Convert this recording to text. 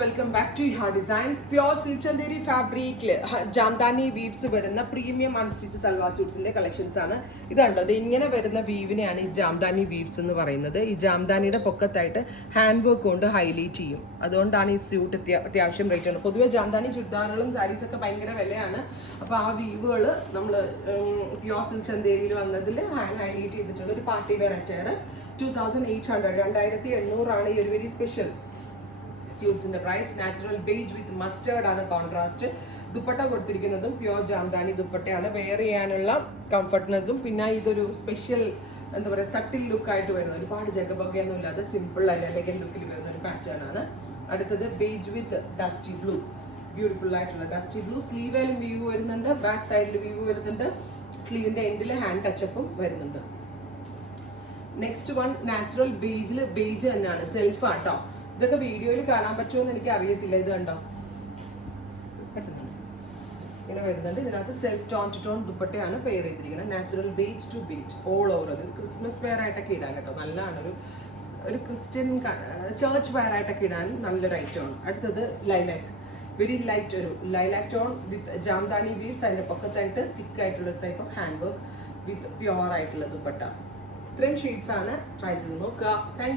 Welcome back to ഹാ designs. Pure silk Chanderi ഫാബ്രിക്കിൽ Jamdani weaves വരുന്ന പ്രീമിയം അൺസ്റ്റിച്ച് സൽവാർ സ്യൂട്ട്സിന്റെ കളക്ഷൻസ് ആണ്. ഇതുണ്ടോ, ഇത് ഇങ്ങനെ വരുന്ന വീവിനെയാണ് ഈ ജാംദാനി വീവ്സ് എന്ന് പറയുന്നത്. ഈ ജാംദാനിയുടെ പൊക്കത്തായിട്ട് ഹാൻഡ് വർക്ക് കൊണ്ട് ഹൈലൈറ്റ് ചെയ്യും. അതുകൊണ്ടാണ് ഈ സ്യൂട്ട് അത്യാവശ്യം റേറ്റ് ആണ്. പൊതുവെ ജാംദാനി ചുരിദാറുകളും സാരീസൊക്കെ ഭയങ്കര വിലയാണ്. അപ്പോൾ ആ വീവുകൾ നമ്മൾ പ്യോർ സിൽക്ക് ചന്തേരിയിൽ വന്നതിൽ ഹാൻഡ് ഹൈലൈറ്റ് ചെയ്തിട്ടുള്ള ഒരു പാർട്ടി വെയർ അറ്റയർ 2800 2800 ഈ ഒരു വെരി സ്പെഷ്യൽ സ്യൂട്ട്സിന്റെ price. Natural beige with mustard ആണ് കോൺട്രാസ്റ്റ്. ദുപ്പട്ട കൊടുത്തിരിക്കുന്നതും പ്യോർ ജാംദാനി ദുപ്പട്ടയാണ്. വെയർ ചെയ്യാനുള്ള കംഫർട്ട്നെസ്സും പിന്നെ ഇതൊരു സ്പെഷ്യൽ എന്താ പറയുക സട്ടിൽ ലുക്കായിട്ട് വരുന്ന ഒരുപാട് ജഗബൊക്കെയൊന്നും ഇല്ലാതെ സിമ്പിൾ ആയിട്ട് എലഗന്റ് ലുക്കിൽ വരുന്ന ഒരു പാറ്റേൺ ആണ്. അടുത്തത് ബേജ് വിത്ത് ഡസ്റ്റി ബ്ലൂ, ബ്യൂട്ടിഫുൾ ആയിട്ടുള്ള ഡസ്റ്റി ബ്ലൂ. സ്ലീവിലും വ്യൂ വരുന്നുണ്ട്, ബാക്ക് സൈഡിൽ വ്യൂ വരുന്നുണ്ട്, സ്ലീവിന്റെ എൻഡിൽ ഹാൻഡ് ടച്ചപ്പും വരുന്നുണ്ട്. നെക്സ്റ്റ് വൺ നാച്ചുറൽ ബേജിൽ ബേജ് തന്നെയാണ്, സെൽഫ് ആട്ടോ. ഇതൊക്കെ വീഡിയോയിൽ കാണാൻ പറ്റുമെന്ന് എനിക്ക് അറിയത്തില്ല. ഇത് കണ്ടോ, പറ്റുന്നുണ്ട്, ഇങ്ങനെ വരുന്നുണ്ട്. ഇതിനകത്ത് സെൽഫ് ടോൺ ടു ടോൺ ദുപ്പട്ടയാണ് പെയർ ചെയ്തിരിക്കുന്നത്. Natural beige to beige all over. അത് ക്രിസ്മസ് വെയർ ആയിട്ടൊക്കെ ഇടാൻ കേട്ടോ, നല്ലതാണ്. ഒരു ക്രിസ്ത്യൻ ചേർച്ച് വെയർ ആയിട്ടൊക്കെ ഇടാൻ നല്ലൊരു ഐറ്റമാണ്. അടുത്തത് ലൈലാക്ക്, വെരി ലൈറ്റ് ഒരു ലൈലാക്ക് ടോൺ വിത്ത് ജാംദാനി വീവ്സ്. അതിൻ്റെ പൊക്കത്തായിട്ട് തിക്കായിട്ടുള്ള type of hand work with pure ആയിട്ടുള്ള ദുപ്പട്ട. ഇത്രയും ഷെയ്ഡ്സ് ആണ്. ട്രൈ ചെയ്ത് നോക്കുക. താങ്ക്